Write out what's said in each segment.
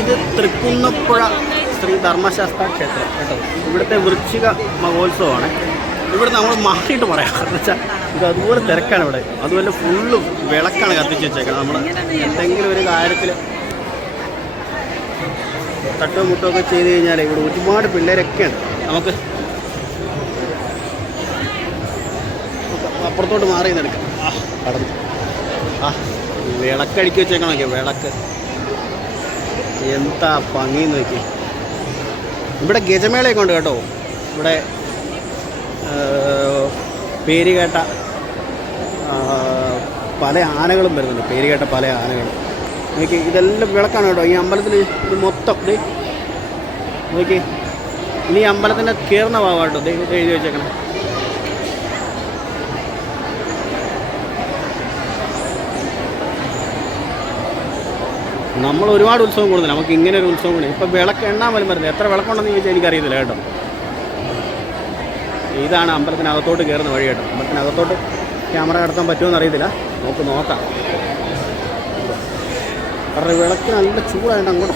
ഇത് തൃക്കുന്നപ്പുഴ ശ്രീ ധർമ്മശാസ്ത്ര ക്ഷേത്രം കേട്ടോ. ഇവിടുത്തെ വൃശ്ചിക മഹോത്സവമാണ്. ഇവിടെ നമ്മൾ മാറിയിട്ട് പറയാം, കാരണം വെച്ചാൽ ഇത് അതുപോലെ തിരക്കാണ് ഇവിടെ. അതുപോലെ ഫുള്ള് വിളക്കാണ് കത്തിച്ച് വെച്ചേക്കുന്നത്. നമ്മൾ എന്തെങ്കിലും ഒരു കാര്യത്തിൽ തട്ടോ മുട്ടോ ഒക്കെ ചെയ്ത് കഴിഞ്ഞാൽ ഇവിടെ ഒരുപാട് പിള്ളേരൊക്കെ ഉണ്ട്. നമുക്ക് അപ്പുറത്തോട്ട് മാറി നിന്നെടുക്കാം. കടന്നു വിളക്കടിക്കി വെച്ചേക്കണോക്കെ, വിളക്ക് എന്താ ഭംഗി നോക്കി. ഇവിടെ ഗജമേളയൊക്കെ ഉണ്ട് കേട്ടോ. ഇവിടെ പേര് കേട്ട പല ആനകളും വരുന്നുണ്ട്, പേര് കേട്ട പല ആനകളും. നോക്കി ഇതെല്ലാം വിളക്കാണ് കേട്ടോ. ഈ അമ്പലത്തിൽ ഇത് മൊത്തം നോക്കി. ഇനി അമ്പലത്തിൻ്റെ കയറുന്ന ഭാഗം കേട്ടോ ഇത് എഴുതി വെച്ചേക്കണം. നമ്മൾ ഒരുപാട് ഉത്സവം കൂടുന്നില്ല, നമുക്ക് ഇങ്ങനെ ഒരു ഉത്സവം കൂടി. ഇപ്പം വിളക്ക് എണ്ണാൻ പോലും വരുന്നത്, എത്ര വിളക്കുണ്ടെന്ന് ചോദിച്ചാൽ എനിക്കറിയത്തില്ല കേട്ടോ. ഇതാണ് അമ്പലത്തിനകത്തോട്ട് കയറുന്ന വഴി കേട്ടോ. അമ്പലത്തിനകത്തോട്ട് ക്യാമറ കടത്താൻ പറ്റുമെന്ന് അറിയത്തില്ല, നമുക്ക് നോക്കാം. കാരണം വിളക്ക് നല്ല ചൂടായിട്ട് അങ്ങോട്ട്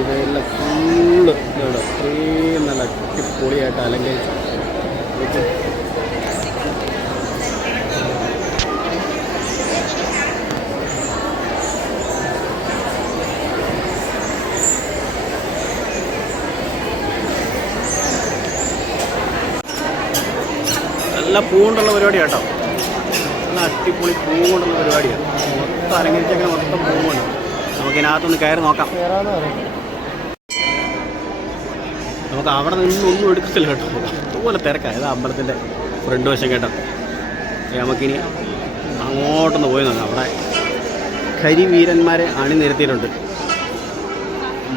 ഇതെല്ലാം ഫുള്ള് ഇവിടെ അത്രയും നല്ല അടിപൊളിയായിട്ട് അലങ്കരിച്ചു. നല്ല പൂവുകൊണ്ടുള്ള പരിപാടി കേട്ടോ. നല്ല അടിപൊളി പൂവുകൊണ്ടുള്ള പരിപാടിയാണ്. മൊത്തം അലങ്കരിച്ചങ്ങനെ മൊത്തം പൂവുണ്ട്. നമുക്കിതിനകത്തൊന്ന് കയറി നോക്കാം. നമുക്ക് അവിടെ നിന്നൊന്നും എടുക്കത്തില്ല കേട്ടോ, അതുപോലെ തിരക്കാണ്. ഇത് അമ്പലത്തിൻ്റെ ഫ്രണ്ട് വശം കേട്ടോ. നമുക്കിനി അങ്ങോട്ടൊന്ന് പോയി നോക്കാം. അവിടെ കരിവീരന്മാരെ അണിനിരത്തിയിട്ടുണ്ട്,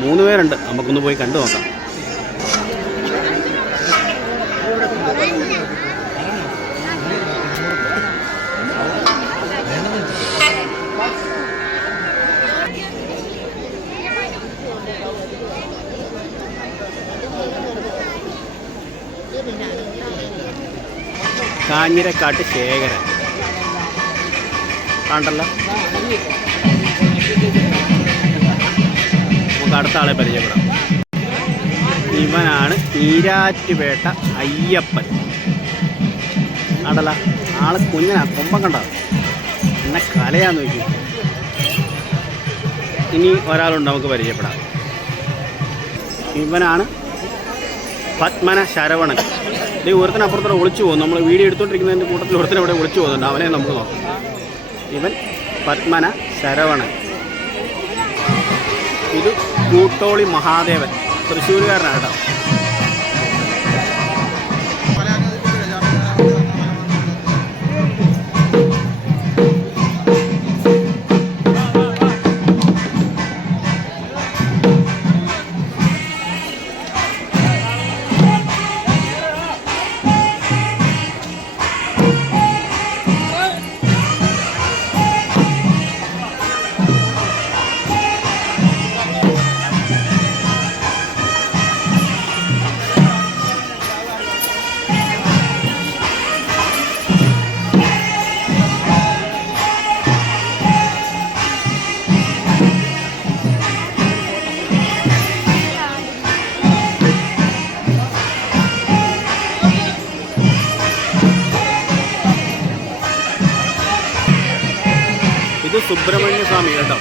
3 പേരുണ്ട്. നമുക്കൊന്ന് പോയി കണ്ടു നോക്കാം. കാഞ്ഞിരക്കാട്ട് ശേഖരൻ കണ്ടല്ലോ. നമുക്ക് അടുത്ത ആളെ പരിചയപ്പെടാം. ഇവനാണ് ഈരാറ്റുപേട്ട അയ്യപ്പൻ. കണ്ടല്ല, ആള് കുഞ്ഞനാ, കൊമ്പം കണ്ടോ, എന്നെ കലയാന്ന് നോക്കി. ഇനി ഒരാളുണ്ട്, നമുക്ക് പരിചയപ്പെടാം. ഇവനാണ് പത്മന ശരവണൻ. ഇത് ഒരുത്തനപ്പുറത്തോടെ ഒളിച്ചു പോകും. നമ്മൾ വീഡിയോ എടുത്തുകൊണ്ടിരിക്കുന്നതിൻ്റെ കൂട്ടത്തിൽ ഒരുത്തനെ ഇവിടെ ഒളിച്ചു പോകുന്നുണ്ട്, അവനെ നമുക്ക് നോക്കാം. ഇവൻ പത്മന ശരവണൻ. ഇത് കൂട്ടോളി മഹാദേവൻ, തൃശ്ശൂരുകാരനാണ് കേട്ടോ. ഇത് സുബ്രഹ്മണ്യ സ്വാമി കേട്ടോ.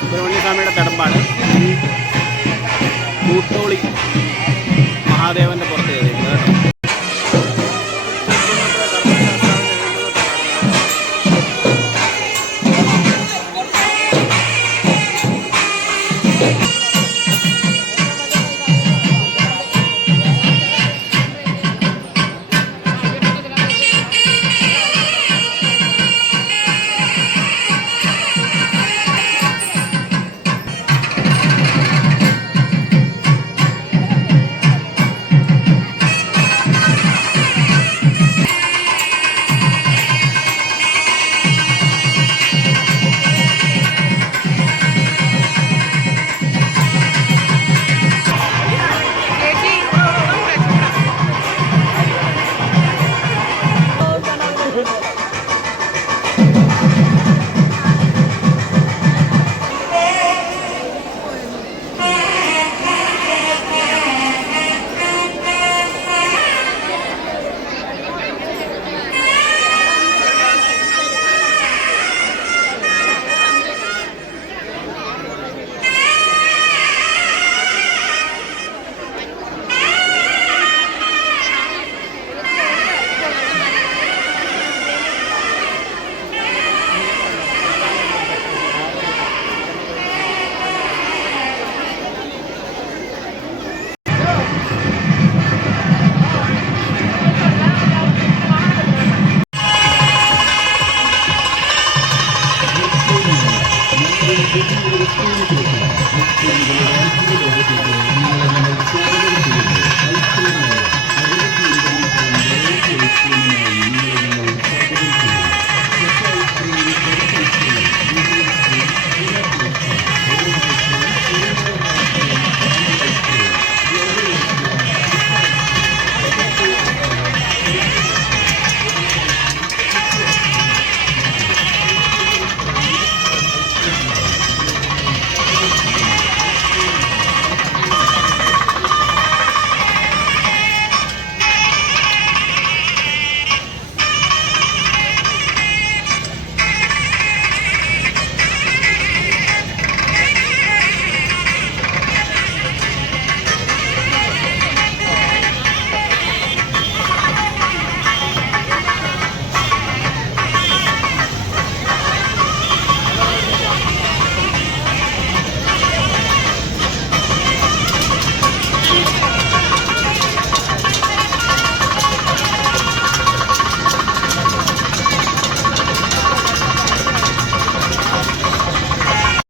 സുബ്രഹ്മണ്യ സ്വാമിയുടെ തടമ്പാണ്. കൂട്ടോളി മഹാദേവൻ്റെ പുറത്ത് കയറിയിരിക്കുന്നത് കേട്ടോ.